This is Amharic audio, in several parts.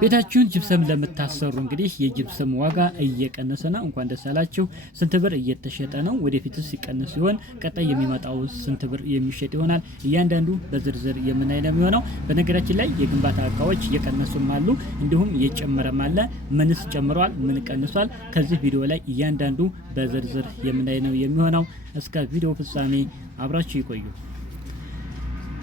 ቤታችሁን ጅብሰም ለምታሰሩ እንግዲህ የጅብሰም ዋጋ እየቀነሰ ነው። እንኳን ደስ አላችሁ። ስንት ብር እየተሸጠ ነው? ወደፊትስ ሲቀንስ ሲሆን ቀጣይ የሚመጣው ስንት ብር የሚሸጥ ይሆናል? እያንዳንዱ በዝርዝር የምናይ ነው የሚሆነው። በነገራችን ላይ የግንባታ እቃዎች እየቀነሱም አሉ፣ እንዲሁም እየጨመረም አለ። ምንስ ጨምሯል? ምን ቀንሷል? ከዚህ ቪዲዮ ላይ እያንዳንዱ በዝርዝር የምናይ ነው የሚሆነው። እስከ ቪዲዮ ፍጻሜ አብራችሁ ይቆዩ።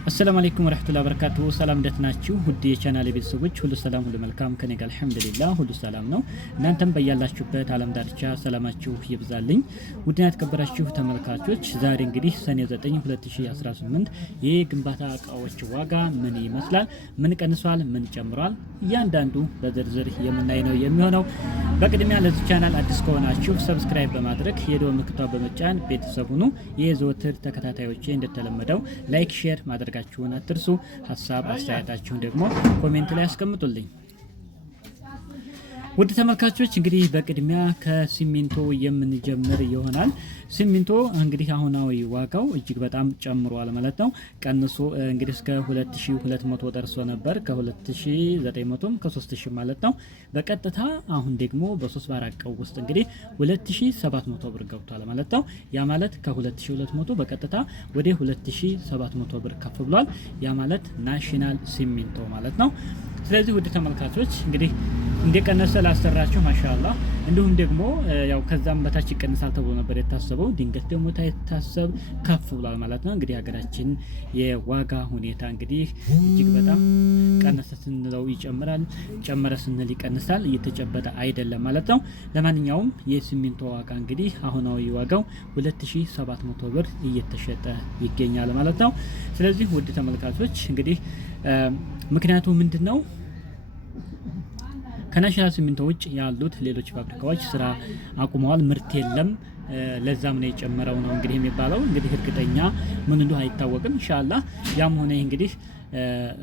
አሰላሙ አለይኩም ወራህመቱላሂ ወበረካቱሁ። ሰላም እንደት ናችሁ? ውድ የቻናሌ ቤተሰቦች ሁሉ ሰላም ሁሉ መልካም ከኔ ጋር አልሐምዱሊላህ ሁሉ ሰላም ነው። እናንተም በያላችሁበት ዓለም ዳርቻ ሰላማችሁ ይብዛልኝ። ውድና የተከበራችሁ ተመልካቾች ዛሬ እንግዲህ ሰኔ 9 2018 የግንባታ እቃዎች ዋጋ ምን ይመስላል፣ ምን ቀንሷል፣ ምን ጨምሯል፣ እያንዳንዱ በዝርዝር የምናይ ነው የሚሆነው። በቅድሚያ ለዚህ ቻናል አዲስ ከሆናችሁ ሰብስክራይብ በማድረግ የደወል ምልክቷን በመጫን ቤተሰብ ሁኑ። የዘወትር ተከታታዮቼ እንደተለመደው ላይክ ሼር ማድረግ ጋችሁን አትርሱ። ሀሳብ አስተያየታችሁን ደግሞ ኮሜንት ላይ አስቀምጡልኝ። ውድ ተመልካቾች እንግዲህ በቅድሚያ ከሲሚንቶ የምንጀምር ይሆናል። ሲሚንቶ እንግዲህ አሁናዊ ዋጋው እጅግ በጣም ጨምሯል ማለት ነው። ቀንሶ እንግዲህ እስከ 2200 ደርሶ ነበር፣ ከ2900 ከ3000 ማለት ነው በቀጥታ። አሁን ደግሞ በ3 በአራት ቀን ውስጥ እንግዲህ 2700 ብር ገብቷል ማለት ነው። ያ ማለት ከ2200 በቀጥታ ወደ 2700 ብር ከፍ ብሏል። ያ ማለት ናሽናል ሲሚንቶ ማለት ነው። ስለዚህ ውድ ተመልካቾች እንግዲህ እንደቀነሰ ላሰራችሁ ማሻአላህ። እንዲሁም ደግሞ ያው ከዛም በታች ይቀንሳል ተብሎ ነበር የታሰበው፣ ድንገት ደግሞ ታይታሰብ ከፍ ብሏል ማለት ነው። እንግዲህ ሀገራችን የዋጋ ሁኔታ እንግዲህ እጅግ በጣም ቀነሰ ስንለው ይጨምራል፣ ጨመረ ስንል ይቀንሳል፣ እየተጨበጠ አይደለም ማለት ነው። ለማንኛውም የሲሚንቶ ዋጋ እንግዲህ አሁናዊ ዋጋው 2700 ብር እየተሸጠ ይገኛል ማለት ነው። ስለዚህ ውድ ተመልካቾች እንግዲህ ምክንያቱ ምንድነው? ከናሽናል ሲሚንቶ ውጭ ያሉት ሌሎች ፋብሪካዎች ስራ አቁመዋል፣ ምርት የለም። ለዛም ነው የጨመረው ነው እንግዲህ የሚባለው። እንግዲህ እርግጠኛ ምን እንደሆነ አይታወቅም። ኢንሻአላህ ያም ሆነ እንግዲህ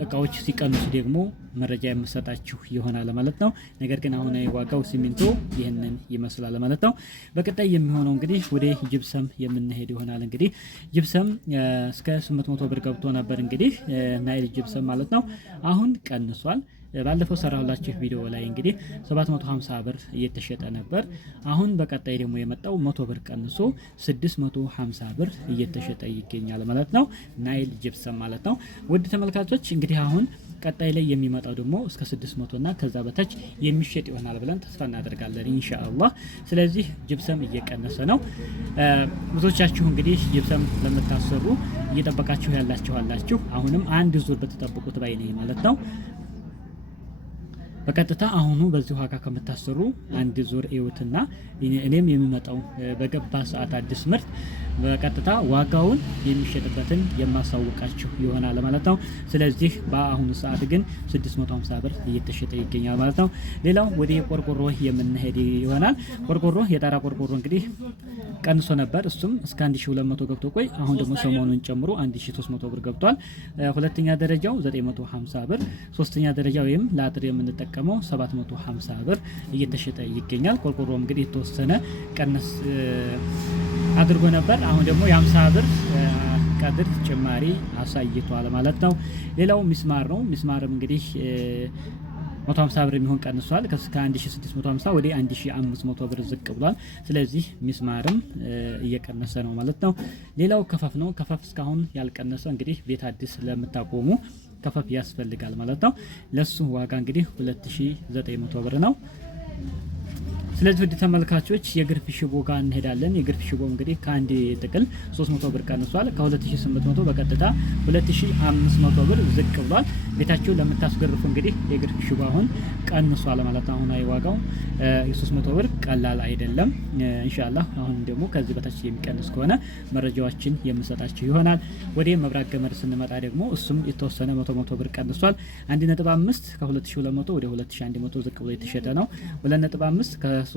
እቃዎች ሲቀንሱ ደግሞ መረጃ የምሰጣችሁ ይሆናል ማለት ነው። ነገር ግን አሁን ዋጋው ሲሚንቶ ይህንን ይመስላል ማለት ነው። በቀጣይ የሚሆነው እንግዲህ ወደ ጅብሰም የምንሄድ ይሆናል። እንግዲህ ጅብሰም እስከ 800 ብር ገብቶ ነበር እንግዲህ ናይል ጅብሰም ማለት ነው። አሁን ቀንሷል። ባለፈው ሰራሁላችሁ ቪዲዮ ላይ እንግዲህ 750 ብር እየተሸጠ ነበር። አሁን በቀጣይ ደግሞ የመጣው 100 ብር ቀንሶ 650 ብር እየተሸጠ ይገኛል ማለት ነው። ናይል ጅብሰም ማለት ነው። ውድ ተመልካቾች እንግዲህ አሁን ቀጣይ ላይ የሚመጣው ደግሞ እስከ 600 እና ከዛ በታች የሚሸጥ ይሆናል ብለን ተስፋ እናደርጋለን ኢንሻአላህ። ስለዚህ ጅብሰም እየቀነሰ ነው። ብዙዎቻችሁ እንግዲህ ጅብሰም ለምታሰሩ እየጠበቃችሁ ያላችሁ አሁንም አንድ ዙር በተጠብቁት ባይ ነኝ ማለት ነው። በቀጥታ አሁኑ በዚህ ዋጋ ከምታሰሩ አንድ ዙር እዩትና እኔም የሚመጣው በገባ ሰዓት አዲስ ምርት በቀጥታ ዋጋውን የሚሸጥበትን የማሳውቃችሁ ይሆናል ማለት ነው። ስለዚህ በአሁኑ ሰዓት ግን 650 ብር እየተሸጠ ይገኛል ማለት ነው። ሌላው ወደ ቆርቆሮ የምንሄድ ይሆናል። ቆርቆሮ የጣራ ቆርቆሮ እንግዲህ ቀንሶ ነበር። እሱም እስከ 1200 ገብቶ ቆይ አሁን ደግሞ ሰሞኑን ጨምሮ 1300 ብር ገብቷል። ሁለተኛ ደረጃው 950 ብር፣ ሶስተኛ ደረጃ ወይም ለአጥር የምንጠቀመው 750 ብር እየተሸጠ ይገኛል። ቆርቆሮ እንግዲህ የተወሰነ ቀነስ አድርጎ ነበር። አሁን ደግሞ የ50 ብር ቀድር ጭማሪ አሳይቷል ማለት ነው። ሌላው ሚስማር ነው። ሚስማርም እንግዲህ 150 ብር የሚሆን ቀንሷል። ከ1650 ወደ 1500 ብር ዝቅ ብሏል። ስለዚህ ሚስማርም እየቀነሰ ነው ማለት ነው። ሌላው ከፈፍ ነው። ከፈፍ እስካሁን ያልቀነሰ እንግዲህ ቤት አዲስ ለምታቆሙ ከፈፍ ያስፈልጋል ማለት ነው። ለሱ ዋጋ እንግዲህ 2900 ብር ነው። ስለዚህ ውድ ተመልካቾች የግርፍ ሽቦ ጋር እንሄዳለን። የግርፍ ሽቦ እንግዲህ ከአንድ ጥቅል 300 ብር ቀንሷል። ከ2800 በቀጥታ 2500 ብር ዝቅ ብሏል። ቤታችሁ ለምታስገርፉ እንግዲህ የግርፍ ሽቦ አሁን ቀንሷል ማለት ነው። አሁን ዋጋው 300 ብር ቀላል አይደለም። ኢንሻአላህ አሁን ደግሞ ከዚህ በታች የሚቀንስ ከሆነ መረጃዎችን የምሰጣችሁ ይሆናል። ወደ መብራት ገመድ ስንመጣ ደግሞ እሱም የተወሰነ 100 ብር ቀንሷል። 1.5 ከ2200 ወደ 2100 ዝቅ ብሎ የተሸጠ ነው። 2.5 ከ3200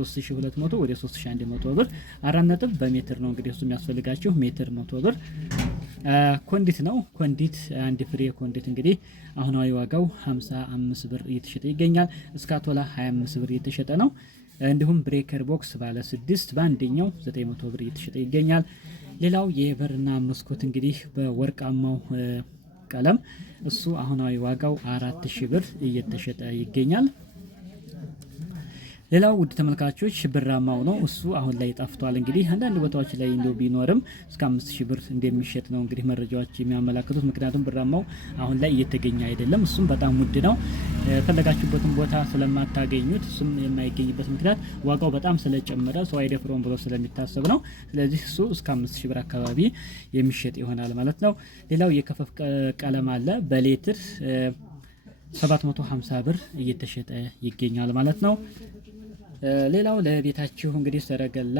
ወደ 3100 ብር። 4 ነጥብ በሜትር ነው እንግዲህ እሱ የሚያስፈልጋችሁ ሜትር 100 ብር። ኮንዲት ነው። ኮንዲት አንድ ፍሬ ኮንዲት እንግዲህ አሁናዊ ዋጋው 55 ብር እየተሸጠ ይገኛል። እስካቶላ 25 ብር እየተሸጠ ነው። እንዲሁም ብሬከር ቦክስ ባለ 6 በአንደኛው 900 ብር እየተሸጠ ይገኛል። ሌላው የበርና መስኮት እንግዲህ በወርቃማው ቀለም እሱ አሁናዊ ዋጋው 4000 ብር እየተሸጠ ይገኛል። ሌላው ውድ ተመልካቾች ብራማው ነው። እሱ አሁን ላይ ጠፍቷል። እንግዲህ አንዳንድ ቦታዎች ላይ እንደው ቢኖርም እስከ 5000 ብር እንደሚሸጥ ነው እንግዲህ መረጃዎች የሚያመላክቱት። ምክንያቱም ብራማው አሁን ላይ እየተገኘ አይደለም። እሱም በጣም ውድ ነው። ፈለጋችሁበትን ቦታ ስለማታገኙት እሱም የማይገኝበት ምክንያት ዋጋው በጣም ስለጨመረ ሰው አይደፍረውም ብሎ ስለሚታሰብ ነው። ስለዚህ እሱ እስከ 5000 ብር አካባቢ የሚሸጥ ይሆናል ማለት ነው። ሌላው የከፈፍ ቀለም አለ በሌትር 750 ብር እየተሸጠ ይገኛል ማለት ነው። ሌላው ለቤታችሁ እንግዲህ ሰረገላ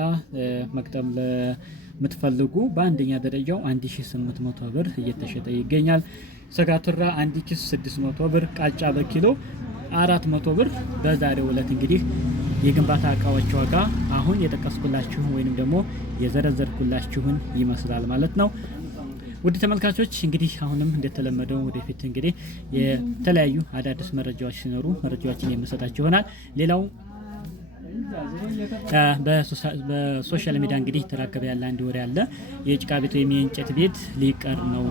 መቅጠም ለምትፈልጉ በአንደኛ ደረጃው 1800 ብር እየተሸጠ ይገኛል። ሰጋቱራ 1 ኪስ 600 ብር፣ ቃጫ በኪሎ 400 ብር። በዛሬው ዕለት እንግዲህ የግንባታ እቃዎች ዋጋ አሁን የጠቀስኩላችሁ ወይንም ደግሞ የዘረዘርኩላችሁን ይመስላል ማለት ነው። ውድ ተመልካቾች እንግዲህ አሁንም እንደተለመደው ወደፊት እንግዲህ የተለያዩ አዳዲስ መረጃዎች ሲኖሩ መረጃዎችን የምሰጣችሁ ይሆናል። ሌላው በሶሻል ሚዲያ እንግዲህ ተራከበ ያለ አንድ ወሬ አለ። የጭቃ ቤት ወይም የእንጨት ቤት ሊቀር ነው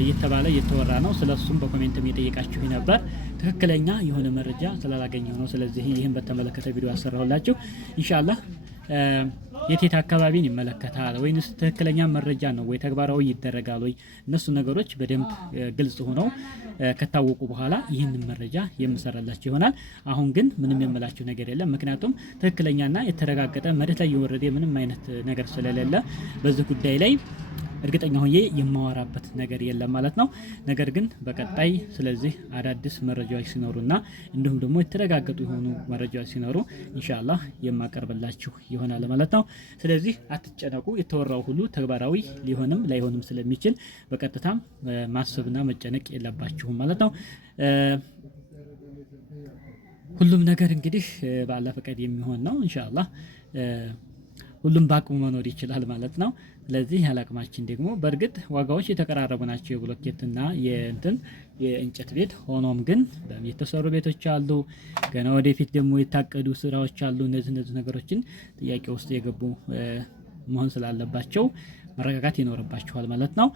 እየተባለ እየተወራ ነው። ስለሱም በኮሜንትም የጠየቃችሁ ነበር። ትክክለኛ የሆነ መረጃ ስላላገኘው ነው። ስለዚህ ይህን በተመለከተ ቪዲዮ ያሰራሁላችሁ። ኢንሻአላህ የቴት አካባቢን ይመለከታል ወይንስ ትክክለኛ መረጃ ነው ወይ ተግባራዊ ይደረጋል ወይ? እነሱ ነገሮች በደንብ ግልጽ ሆነው ከታወቁ በኋላ ይህንን መረጃ የምሰራላችሁ ይሆናል። አሁን ግን ምንም የምላችሁ ነገር የለም። ምክንያቱም ትክክለኛና የተረጋገጠ መሬት ላይ የወረደ ምንም አይነት ነገር ስለሌለ በዚህ ጉዳይ ላይ እርግጠኛ ሆኜ የማወራበት ነገር የለም ማለት ነው። ነገር ግን በቀጣይ ስለዚህ አዳዲስ መረጃዎች ሲኖሩና እንዲሁም ደግሞ የተረጋገጡ የሆኑ መረጃዎች ሲኖሩ ኢንሻአላህ የማቀርብላችሁ ይሆናል ማለት ነው። ስለዚህ አትጨነቁ። የተወራው ሁሉ ተግባራዊ ሊሆንም ላይሆንም ስለሚችል በቀጥታም ማሰብና መጨነቅ የለባችሁም ማለት ነው። ሁሉም ነገር እንግዲህ በአላህ ፈቃድ የሚሆን ነው ኢንሻአላህ። ሁሉም በአቅሙ መኖር ይችላል ማለት ነው። ስለዚህ ያላቅማችን ደግሞ በእርግጥ ዋጋዎች የተቀራረቡ ናቸው የብሎኬትና የእንጨት ቤት። ሆኖም ግን የተሰሩ ቤቶች አሉ፣ ገና ወደፊት ደግሞ የታቀዱ ስራዎች አሉ። እነዚህ ነገሮችን ጥያቄ ውስጥ የገቡ መሆን ስላለባቸው መረጋጋት ይኖርባቸዋል ማለት ነው።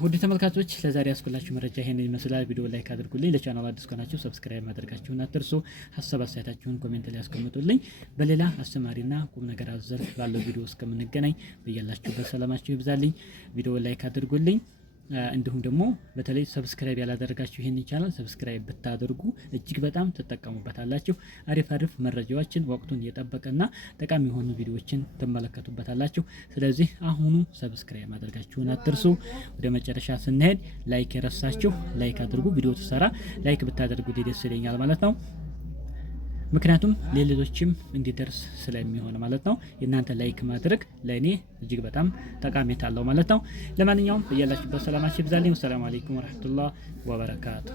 ውድ ተመልካቾች ለዛሬ ያስኩላችሁ መረጃ ይሄን ይመስላል። ቪዲዮ ላይክ አድርጉልኝ። ለቻናሉ አዲስ ከሆናችሁ ሰብስክራይብ ማድረጋችሁን አትርሱ። ሀሳብ አስተያየታችሁን ኮሜንት ላይ ያስቀምጡልኝ። በሌላ አስተማሪና ቁም ነገር አዘል ባለው ቪዲዮ እስከምንገናኝ በያላችሁበት ሰላማችሁ ይብዛልኝ። ቪዲዮ ላይክ አድርጉልኝ። እንዲሁም ደግሞ በተለይ ሰብስክራይብ ያላደረጋችሁ ይሄን ቻናል ሰብስክራይብ ብታደርጉ እጅግ በጣም ትጠቀሙበታላችሁ። አሪፍ መረጃዎችን ወቅቱን የጠበቀና ጠቃሚ የሆኑ ቪዲዮዎችን ትመለከቱበታላችሁ። ስለዚህ አሁኑ ሰብስክራይብ ማድረጋችሁን አትርሱ። ወደ መጨረሻ ስንሄድ ላይክ የረሳችሁ ላይክ አድርጉ። ቪዲዮ ተሰራ ላይክ ብታደርጉ ደስ ይለኛል ማለት ነው። ምክንያቱም ለሌሎችም እንዲደርስ ስለሚሆን ማለት ነው። የእናንተ ላይክ ማድረግ ለእኔ እጅግ በጣም ጠቃሜታ አለው ማለት ነው። ለማንኛውም እያላችሁበት ሰላማችሁ ይብዛልኝ። ወሰላሙ አለይኩም ወራህመቱላህ ወበረካቱ።